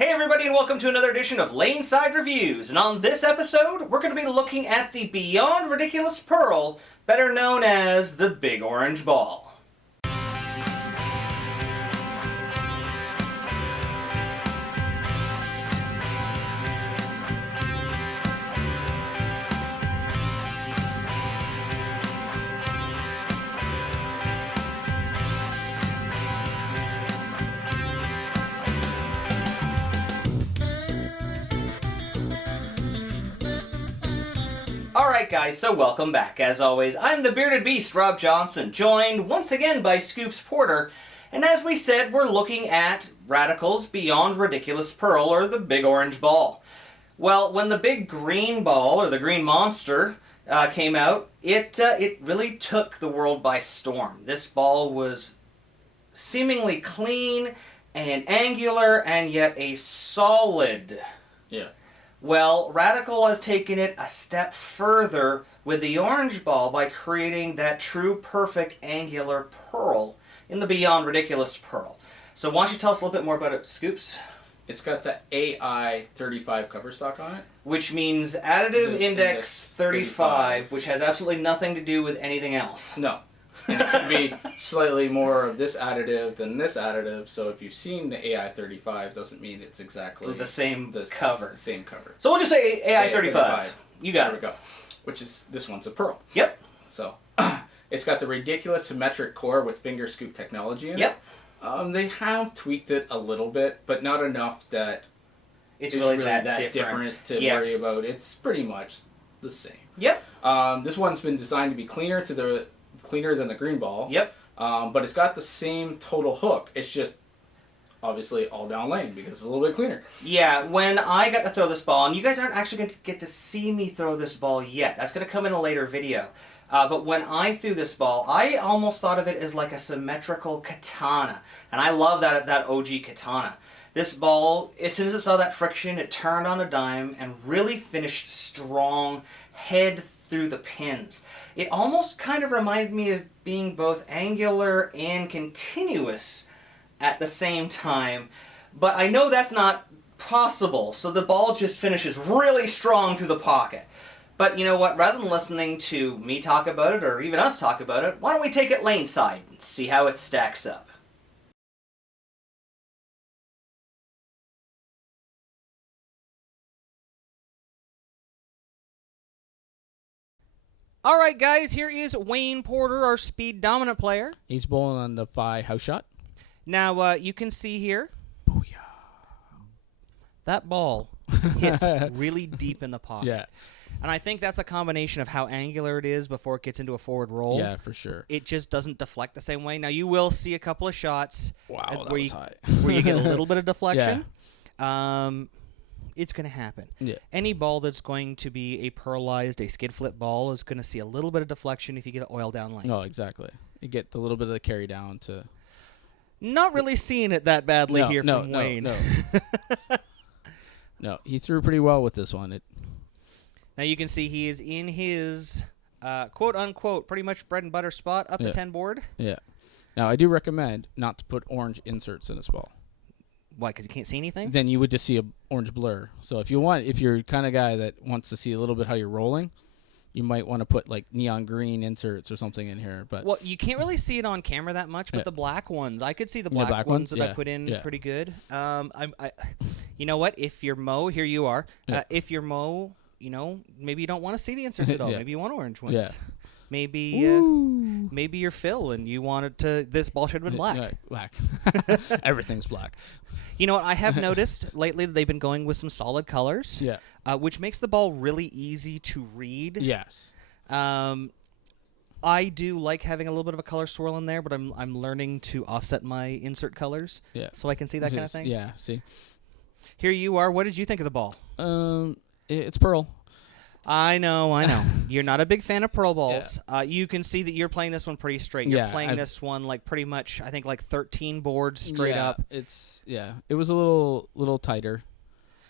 Hey everybody, and welcome to another edition of Laneside Reviews. And on this episode, we're going to be looking at the Beyond Ridiculous Pearl, better known as the Big Orange Ball. Alright guys, so welcome back. As always, I'm the Bearded Beast, Rob Johnson, joined once again by Scoops Porter, and as we said, we're looking at Radical's Beyond Ridiculous Pearl, or the Big Orange Ball. Well, when the Big Green Ball, or the Green Monster, came out, it really took the world by storm. This ball was seemingly clean and angular, and yet a solid. Yeah. Well, Radical has taken it a step further with the Orange Ball by creating that true perfect angular pearl in the Beyond Ridiculous Pearl. So why don't you tell us a little bit more about it, Scoops? It's got the AI35 cover stock on it. Which means Additive Index 35, which has absolutely nothing to do with anything else. No. And it could be slightly more of this additive than this additive, so if you've seen the AI35, doesn't mean it's exactly the same cover. Same cover. So we'll just say AI35. You got it. There we go. Which is, this one's a pearl. Yep. So, it's got the ridiculous symmetric core with finger scoop technology in it. Yep. They have tweaked it a little bit, but not enough that it's really that different to worry about. It's pretty much the same. Yep. This one's been designed to be cleaner than the green ball. Yep. But it's got the same total hook. It's just obviously all down lane because it's a little bit cleaner. Yeah, when I got to throw this ball, and you guys aren't actually going to get to see me throw this ball yet. That's going to come in a later video. But when I threw this ball, I almost thought of it as like a symmetrical katana. And I love that OG katana. This ball, as soon as it saw that friction, it turned on a dime and really finished strong, head through the pins. It almost kind of reminded me of being both angular and continuous at the same time, but I know that's not possible, so the ball just finishes really strong through the pocket. But you know what, rather than listening to me talk about it, or even us talk about it, why don't we take it laneside and see how it stacks up. Alright guys, here is Wayne Porter, our speed dominant player. He's bowling on the DEFY House shot. Now, you can see here, Booyah. That ball hits really deep in the pocket. Yeah. And I think that's a combination of how angular it is before it gets into a forward roll. Yeah, for sure. It just doesn't deflect the same way. Now, you will see a couple of shots Wow, that was high. where you get a little bit of deflection. Yeah. It's going to happen. Yeah. Any ball that's going to be a pearlized, a skid flip ball is going to see a little bit of deflection if you get oil down lane. No, exactly. You get a little bit of the carry down to... Not really seeing it that badly here from Wayne. No, he threw pretty well with this one. Now you can see he is in his quote-unquote pretty much bread and butter spot up the 10 board. Yeah. Now, I do recommend not to put orange inserts in this ball. Why, because you can't see anything? Then you would just see a orange blur. So if you're the kind of guy that wants to see a little bit how you're rolling, you might want to put like neon green inserts or something in here. But well, you can't really see it on camera that much, but the black ones, I could see the black ones that I put in pretty good. You know what? If you're Mo, here you are. If you're Mo, maybe you don't want to see the inserts at all. Maybe you want orange ones. Yeah. Maybe you're Phil and you wanted to. This ball should have been black. Black. Everything's black. You know what? I have noticed lately that they've been going with some solid colors. Yeah. Which makes the ball really easy to read. Yes. I do like having a little bit of a color swirl in there, but I'm learning to offset my insert colors. Yeah. So I can see that kind of thing. Yeah. See. Here you are. What did you think of the ball? It's pearl. I know. You're not a big fan of pearl balls. Yeah. You can see that you're playing this one pretty straight. You're playing this one like pretty much, I think, like 13 boards straight up. It was a little tighter.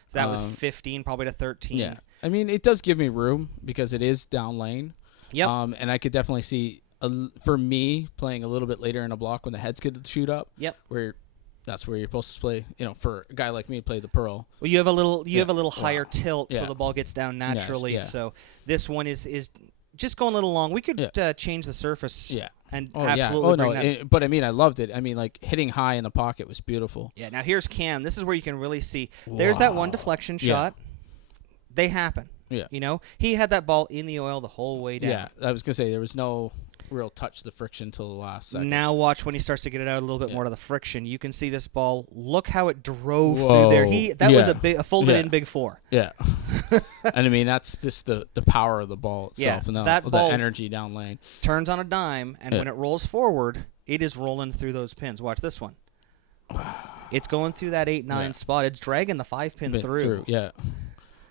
So that was 15 probably to 13. Yeah. I mean, it does give me room because it is down lane. Yep. And I could definitely see, for me, playing a little bit later in a block when the heads could shoot up. Yep. Where that's where you're supposed to play. You know, for a guy like me, play the pearl. Well, you have a little higher tilt, so Yeah. the ball gets down naturally. yeah. So this one is just going a little long. We could change the surface. Yeah. And Oh absolutely yeah. Oh bring no. that. But I mean, I loved it. I mean, like hitting high in the pocket was beautiful. Yeah. Now here's Cam. This is where you can really see. There's that one deflection Yeah. shot. They happen. Yeah. You know, he had that ball in the oil the whole way down. Yeah. I was gonna say there was no real touch the friction till the last second. Now watch when he starts to get it out a little bit more to the friction. You can see this ball. Look how it drove through Whoa. there. That was Yeah. a folded Yeah. in big four. Yeah. And I mean, that's just the power of the ball itself, Yeah, and that the ball- energy down lane. Turns on a dime, and when it rolls forward, it is rolling through those pins. Watch this one. It's going through that 8-9 spot. It's dragging the 5-pin Bit through. Yeah.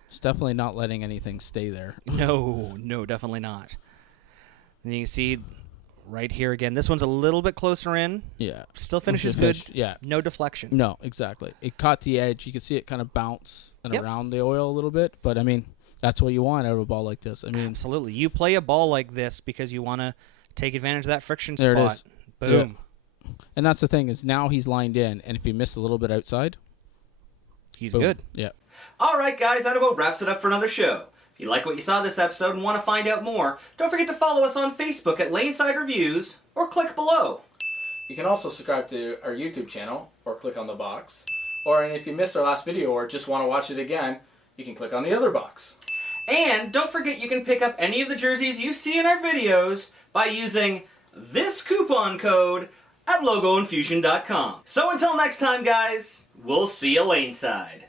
It's definitely not letting anything stay there. No, definitely not. And you can see right here again. This one's a little bit closer in. Yeah. Still finishes Which is good. finished, yeah. No deflection. No, exactly. It caught the edge. You could see it kind of bounce and Yep. around the oil a little bit, but I mean, that's what you want out of a ball like this. I mean, Absolutely. You play a ball like this because you want to take advantage of that friction there spot. it is. Boom. Yeah. And that's the thing is now he's lined in, and if he missed a little bit outside, He's boom. good. Yeah. All right, guys, that about wraps it up for another show. If you like what you saw this episode and want to find out more, don't forget to follow us on Facebook at Laneside Reviews or click below. You can also subscribe to our YouTube channel or click on the box. Or and if you missed our last video or just want to watch it again, you can click on the other box. And don't forget you can pick up any of the jerseys you see in our videos by using this coupon code at logoinfusion.com. So until next time, guys, we'll see you laneside.